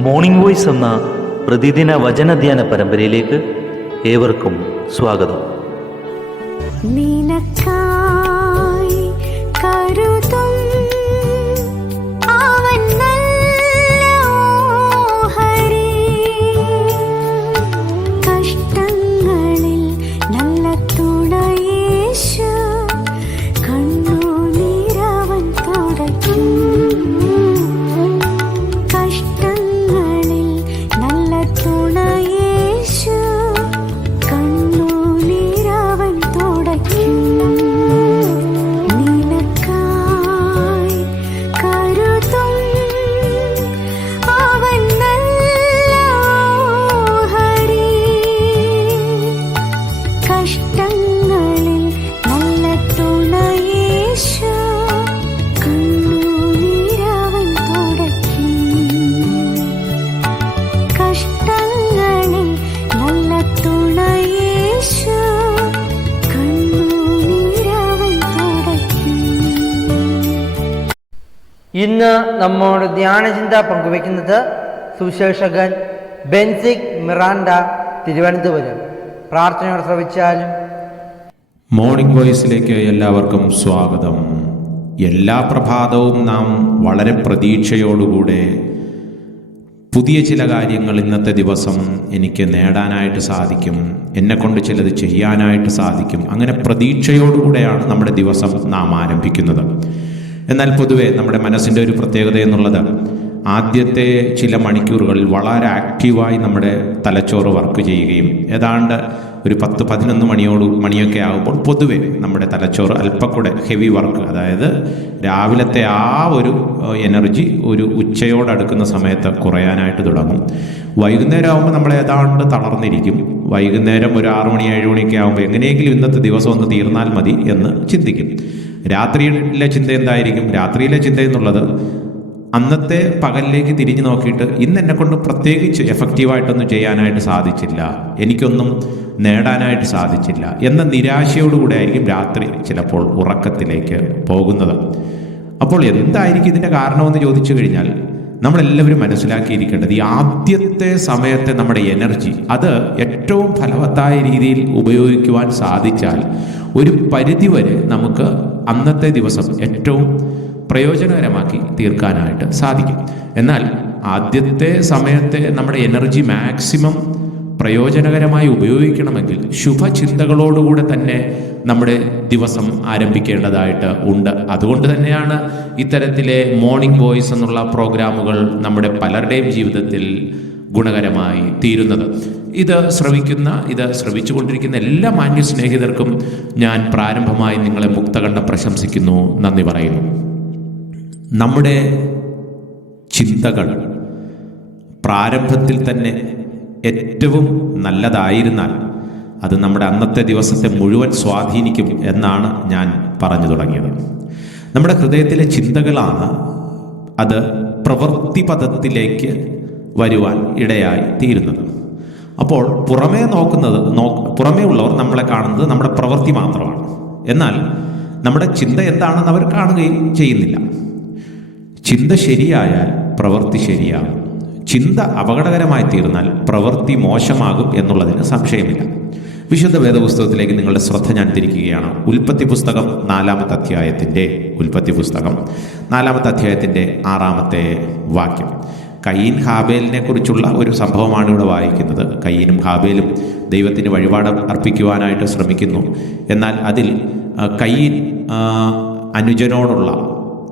Morning voice എന്ന പ്രതിദിന വചനധ്യാന പരമ്പരയിലേക്ക് ഏവർക്കും സ്വാഗതം. നിനക്കായി കരുതും അവൻ നല്ല ഓഹരി, കഷ്ടങ്ങളിൽ നല്ല തുണയേശു, കണ്ണുനീരവൻ തുടയ്ക്കും. കഷ്ടങ്ങളിൽ നല്ല തുണയേശു, കണ്ണുനീരവൻ തുടയ്ക്കും. നിനക്കായി കരുതും അവൻ നല്ല ഓഹരി, കഷ്ടങ്ങളിൽ നല്ല തുണയേശു, കണ്ണുനീരവൻ തുടയ്ക്കും. കഷ്ടങ്ങളിൽ നല്ല തുണയേശു, കണ്ണുനീരവൻ തുടയ്ക്കും. ഇന്ന് നമ്മോട് ധ്യാനചിന്ത പങ്കുവയ്ക്കുന്നത് സുവിശേഷകൻ ബെൻസിക് മിറാൻഡ, തിരുവനന്തപുരം. പ്രാർത്ഥനയോട് ശ്രവിച്ചാലും. മോർണിംഗ് വോയിസിലേക്ക് എല്ലാവർക്കും സ്വാഗതം. എല്ലാ പ്രഭാതവും നാം വളരെ പ്രതീക്ഷയോടുകൂടെ പുതിയ ചില കാര്യങ്ങൾ ഇന്നത്തെ ദിവസം എനിക്ക് നേടാനായിട്ട് സാധിക്കും, എന്നെക്കൊണ്ട് ചിലത് ചെയ്യാനായിട്ട് സാധിക്കും, അങ്ങനെ പ്രതീക്ഷയോടുകൂടെയാണ് നമ്മുടെ ദിവസം നാം ആരംഭിക്കുന്നത്. എന്നാൽ പൊതുവെ നമ്മുടെ മനസ്സിൻ്റെ ഒരു പ്രത്യേകത എന്നുള്ളത് ആദ്യത്തെ ചില മണിക്കൂറുകളിൽ വളരെ ആക്റ്റീവായി നമ്മുടെ തലച്ചോറ് വർക്ക് ചെയ്യുകയും ഏതാണ്ട് ഒരു 10-11 മണിയൊക്കെ ആകുമ്പോൾ പൊതുവെ നമ്മുടെ തലച്ചോറ് അല്പക്കൂടെ ഹെവി വർക്ക്, അതായത് രാവിലത്തെ ആ ഒരു എനർജി ഒരു ഉച്ചയോടടുക്കുന്ന സമയത്ത് കുറയാനായിട്ട് തുടങ്ങും. വൈകുന്നേരം ആകുമ്പോൾ നമ്മൾ ഏതാണ്ട് തളർന്നിരിക്കും. വൈകുന്നേരം ഒരു 6 മണി 7 മണിയൊക്കെ ആകുമ്പോൾ എങ്ങനെയെങ്കിലും ഇന്നത്തെ ദിവസം ഒന്ന് തീർന്നാൽ മതി എന്ന് ചിന്തിക്കും. രാത്രിയിലെ ചിന്ത എന്തായിരിക്കും? രാത്രിയിലെ ചിന്ത എന്നുള്ളത് അന്നത്തെ പകലിലേക്ക് തിരിഞ്ഞു നോക്കിയിട്ട് ഇന്ന് എന്നെക്കൊണ്ട് പ്രത്യേകിച്ച് എഫക്റ്റീവായിട്ടൊന്നും ചെയ്യാനായിട്ട് സാധിച്ചില്ല, എനിക്കൊന്നും നേടാനായിട്ട് സാധിച്ചില്ല എന്ന നിരാശയോടുകൂടെ ആയിരിക്കും രാത്രി ചിലപ്പോൾ ഉറക്കത്തിലേക്ക് പോകുന്നത്. അപ്പോൾ എന്തായിരിക്കും ഇതിൻ്റെ കാരണമെന്ന് ചോദിച്ചു കഴിഞ്ഞാൽ നമ്മളെല്ലാവരും മനസ്സിലാക്കിയിരിക്കേണ്ടത് ഈ ആദ്യത്തെ സമയത്തെ നമ്മുടെ എനർജി അത് ഏറ്റവും ഫലവത്തായ രീതിയിൽ ഉപയോഗിക്കുവാൻ സാധിച്ചാൽ ഒരു പരിധിവരെ നമുക്ക് അന്നത്തെ ദിവസം ഏറ്റവും പ്രയോജനകരമാക്കി തീർക്കാനായിട്ട് സാധിക്കും. എന്നാൽ ആദ്യത്തെ സമയത്തെ നമ്മുടെ എനർജി മാക്സിമം പ്രയോജനകരമായി ഉപയോഗിക്കണമെങ്കിൽ ശുഭചിന്തകളോടുകൂടെ തന്നെ നമ്മുടെ ദിവസം ആരംഭിക്കേണ്ടതായിട്ട് ഉണ്ട്. അതുകൊണ്ട് തന്നെയാണ് ഇത്തരത്തിലെ മോർണിംഗ് വോയിസ് എന്നുള്ള പ്രോഗ്രാമുകൾ നമ്മുടെ പലരുടെയും ജീവിതത്തിൽ ഗുണകരമായി തീരുന്നത്. ഇത് ശ്രവിച്ചുകൊണ്ടിരിക്കുന്ന എല്ലാ മാന്യ സ്നേഹിതർക്കും ഞാൻ പ്രാരംഭമായി നിങ്ങളെ മുക്തകണ്ഠം പ്രശംസിക്കുന്നു, നന്ദി പറയുന്നു. നമ്മുടെ ചിന്തകൾ പ്രാരംഭത്തിൽ തന്നെ ഏറ്റവും നല്ലതായിരുന്നാൽ അത് നമ്മുടെ അന്നത്തെ ദിവസത്തെ മുഴുവൻ സ്വാധീനിക്കും എന്നാണ് ഞാൻ പറഞ്ഞു തുടങ്ങിയത്. നമ്മുടെ ഹൃദയത്തിലെ ചിന്തകളാണ് അത് പ്രവൃത്തിപഥത്തിലേക്ക് വരുവാൻ ഇടയായി തീരുന്നത്. അപ്പോൾ പുറമേ ഉള്ളവർ നമ്മളെ കാണുന്നത് നമ്മുടെ പ്രവൃത്തി മാത്രമാണ്. എന്നാൽ നമ്മുടെ ചിന്ത എന്താണെന്ന് അവർ കാണുകയും ചെയ്യുന്നില്ല. ചിന്ത ശരിയായാൽ പ്രവൃത്തി ശരിയാകും. ചിന്ത അപകടകരമായി തീർന്നാൽ പ്രവൃത്തി മോശമാകും എന്നുള്ളതിന് സംശയമില്ല. വിശുദ്ധ വേദപുസ്തകത്തിലേക്ക് നിങ്ങളുടെ ശ്രദ്ധ ഞാൻ തിരിക്കുകയാണ്. ഉൽപ്പത്തി പുസ്തകം 4-ാമത്തെ അധ്യായത്തിൻ്റെ 6-ാമത്തെ വാക്യം. കയീൻ ഹാബേലിനെ കുറിച്ചുള്ള ഒരു സംഭവമാണ് ഇവിടെ വായിക്കുന്നത്. കയീനും ഹാബേലും ദൈവത്തിന് വഴിപാട് അർപ്പിക്കുവാനായിട്ട് ശ്രമിക്കുന്നു. എന്നാൽ അതിൽ കയീൻ അനുജനോടുള്ള,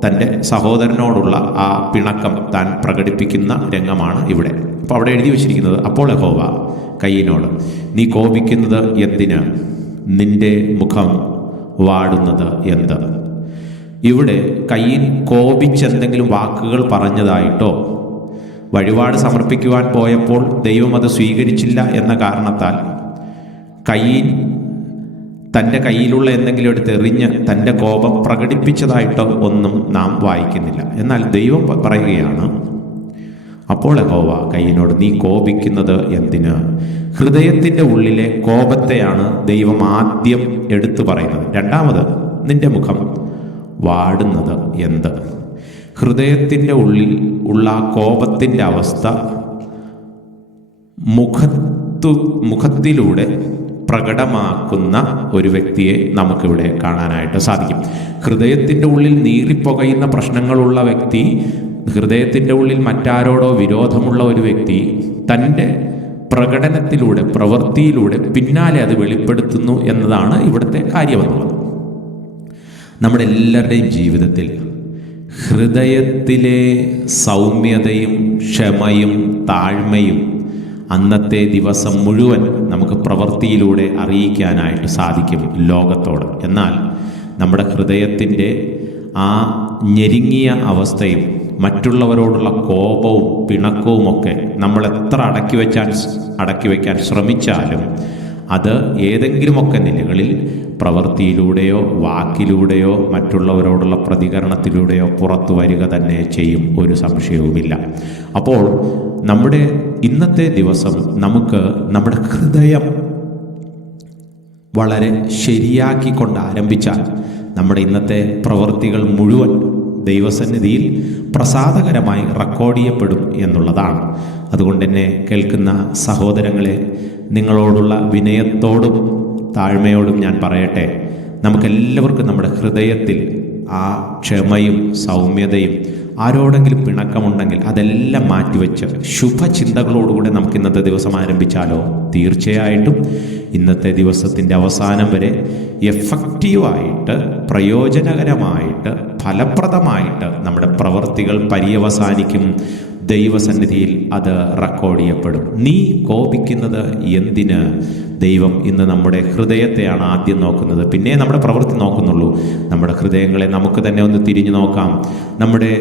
തൻ്റെ സഹോദരനോടുള്ള ആ പിണക്കം താൻ പ്രകടിപ്പിക്കുന്ന രംഗമാണ് ഇവിടെ. അപ്പോൾ അവിടെ എഴുതി വച്ചിരിക്കുന്നത്, അപ്പോൾ യഹോവ കയീനോട്, നീ കോപിക്കുന്നത് എന്തിന്? നിന്റെ മുഖം വാടുന്നത് എന്ത്? ഇവിടെ കയീൻ കോപിച്ചെന്തെങ്കിലും വാക്കുകൾ പറഞ്ഞതായിട്ടോ വഴിപാട് സമർപ്പിക്കുവാൻ പോയപ്പോൾ ദൈവം അത് സ്വീകരിച്ചില്ല എന്ന കാരണത്താൽ കയീൻ തൻ്റെ കയ്യിലുള്ള എന്തെങ്കിലും എടുത്ത് എറിഞ്ഞ് തൻ്റെ കോപം പ്രകടിപ്പിച്ചതായിട്ടോ ഒന്നും നാം വായിക്കുന്നില്ല. എന്നാൽ ദൈവം പറയുകയാണ്, അപ്പോൾ യഹോവ കയീനോട്, നീ കോപിക്കുന്നത് എന്തിന്? ഹൃദയത്തിൻ്റെ ഉള്ളിലെ കോപത്തെയാണ് ദൈവം ആദ്യം എടുത്തു പറയുന്നത്. രണ്ടാമത്, നിന്റെ മുഖം വാടുന്നത് എന്ത്? ഹൃദയത്തിൻ്റെ ഉള്ളിൽ ഉള്ള ആ കോപത്തിൻ്റെ അവസ്ഥ മുഖത്തിലൂടെ പ്രകടമാക്കുന്ന ഒരു വ്യക്തിയെ നമുക്കിവിടെ കാണാനായിട്ട് സാധിക്കും. ഹൃദയത്തിൻ്റെ ഉള്ളിൽ നീറിപ്പുകയുന്ന പ്രശ്നങ്ങളുള്ള വ്യക്തി, ഹൃദയത്തിൻ്റെ ഉള്ളിൽ മറ്റാരോടോ വിരോധമുള്ള ഒരു വ്യക്തി തൻ്റെ പ്രകടനത്തിലൂടെ, പ്രവൃത്തിയിലൂടെ പിന്നാലെ അത് വെളിപ്പെടുത്തുന്നു എന്നതാണ് ഇവിടുത്തെ കാര്യമെന്നുള്ളത്. നമ്മുടെ എല്ലാവരുടെയും ജീവിതത്തിൽ ഹൃദയത്തിലെ സൗമ്യതയും ക്ഷമയും താഴ്മയും അന്നത്തെ ദിവസം മുഴുവൻ നമുക്ക് പ്രവൃത്തിയിലൂടെ അറിയിക്കാനായിട്ട് സാധിക്കും ലോകത്തോട്. എന്നാൽ നമ്മുടെ ഹൃദയത്തിൻ്റെ ആ ഞെരുങ്ങിയ അവസ്ഥയും മറ്റുള്ളവരോടുള്ള കോപവും പിണക്കവുമൊക്കെ നമ്മൾ എത്ര അടക്കി വയ്ക്കാൻ ശ്രമിച്ചാലും അത് ഏതെങ്കിലുമൊക്കെ നിലകളിൽ പ്രവൃത്തിയിലൂടെയോ വാക്കിലൂടെയോ മറ്റുള്ളവരോടുള്ള പ്രതികരണത്തിലൂടെയോ പുറത്തു വരിക തന്നെ ചെയ്യും, ഒരു സംശയവുമില്ല. അപ്പോൾ നമ്മുടെ ഇന്നത്തെ ദിവസം നമുക്ക് നമ്മുടെ ഹൃദയം വളരെ ശരിയാക്കിക്കൊണ്ട് ആരംഭിച്ചാൽ നമ്മുടെ ഇന്നത്തെ പ്രവൃത്തികൾ മുഴുവൻ ദൈവസന്നിധിയിൽ പ്രസാദകരമായി റെക്കോർഡ് ചെയ്യപ്പെടും എന്നുള്ളതാണ്. അതുകൊണ്ട് തന്നെ കേൾക്കുന്ന സഹോദരങ്ങളെ, നിങ്ങളോടുള്ള വിനയത്തോടും താഴ്മയോടും ഞാൻ പറയട്ടെ, നമുക്കെല്ലാവർക്കും നമ്മുടെ ഹൃദയത്തിൽ ആ ക്ഷമയും സൗമ്യതയും, ആരോടെങ്കിലും പിണക്കമുണ്ടെങ്കിൽ അതെല്ലാം മാറ്റിവെച്ച് ശുഭചിന്തകളോടുകൂടെ നമുക്ക് ഇന്നത്തെ ദിവസം ആരംഭിച്ചാലോ തീർച്ചയായിട്ടും ഇന്നത്തെ ദിവസത്തിൻ്റെ അവസാനം വരെ എഫക്റ്റീവായിട്ട്, പ്രയോജനകരമായിട്ട്, ഫലപ്രദമായിട്ട് നമ്മുടെ പ്രവൃത്തികൾ പര്യവസാനിക്കും. ദൈവസന്നിധിയിൽ അത് റെക്കോർഡ് ചെയ്യപ്പെടും. നീ കോപിക്കുന്നത് എന്തിന്? ദൈവം ഇന്ന് നമ്മുടെ ഹൃദയത്തെയാണ് ആദ്യം നോക്കുന്നത്, പിന്നെ നമ്മുടെ പ്രവൃത്തി നോക്കുന്നുള്ളൂ. നമ്മുടെ ഹൃദയങ്ങളെ നമുക്ക് തന്നെ ഒന്ന് തിരിഞ്ഞു നോക്കാം. നമ്മുടെ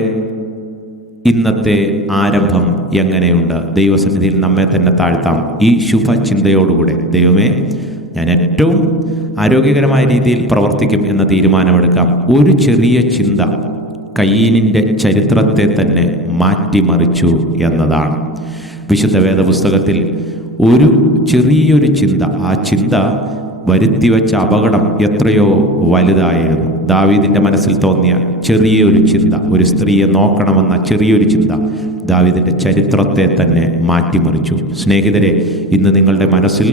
ഇന്നത്തെ ആരംഭം എങ്ങനെയുണ്ട്? ദൈവസന്നിധിയിൽ നമ്മെ തന്നെ താഴ്ത്താം ഈ ശുഭചിന്തയോടുകൂടെ. ദൈവമേ, ഞാൻ ഏറ്റവും ആരോഗ്യകരമായ രീതിയിൽ പ്രവർത്തിക്കും എന്ന തീരുമാനമെടുക്കാം. ഒരു ചെറിയ ചിന്ത കയീനിൻ്റെ ചരിത്രത്തെ തന്നെ മാറ്റിമറിച്ചു എന്നതാണ്. വിശുദ്ധ വേദപുസ്തകത്തിൽ ഒരു ചെറിയൊരു ചിന്ത, ആ ചിന്ത വരുത്തിവെച്ച അപകടം എത്രയോ വലുതായിരുന്നു. ദാവീദിൻ്റെ മനസ്സിൽ തോന്നിയ ചെറിയൊരു ചിന്ത, ഒരു സ്ത്രീയെ നോക്കണമെന്ന ചെറിയൊരു ചിന്ത ദാവീദിൻ്റെ ചരിത്രത്തെ തന്നെ മാറ്റിമറിച്ചു. സ്നേഹിതരെ, ഇന്ന് നിങ്ങളുടെ മനസ്സിൽ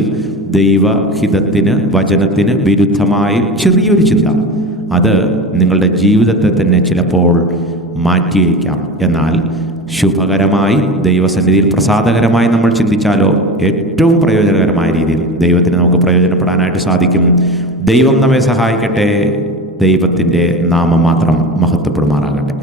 ദൈവഹിതത്തിന്, വചനത്തിന് വിരുദ്ധമായി ചെറിയൊരു ചിന്ത, അത് നിങ്ങളുടെ ജീവിതത്തെ തന്നെ ചിലപ്പോൾ മാറ്റിയേക്കാം. എന്നാൽ ശുഭകരമായി, ദൈവസന്നിധിയിൽ പ്രസാദകരമായി നമ്മൾ ചിന്തിച്ചാലോ ഏറ്റവും പ്രയോജനകരമായ രീതിയിൽ ദൈവത്തിന് നമുക്ക് പ്രയോജനപ്പെടാനായിട്ട് സാധിക്കും. ദൈവം നമ്മെ സഹായിക്കട്ടെ. ദൈവത്തിൻ്റെ നാമം മാത്രം മഹത്വപ്പെടുമാറാകട്ടെ.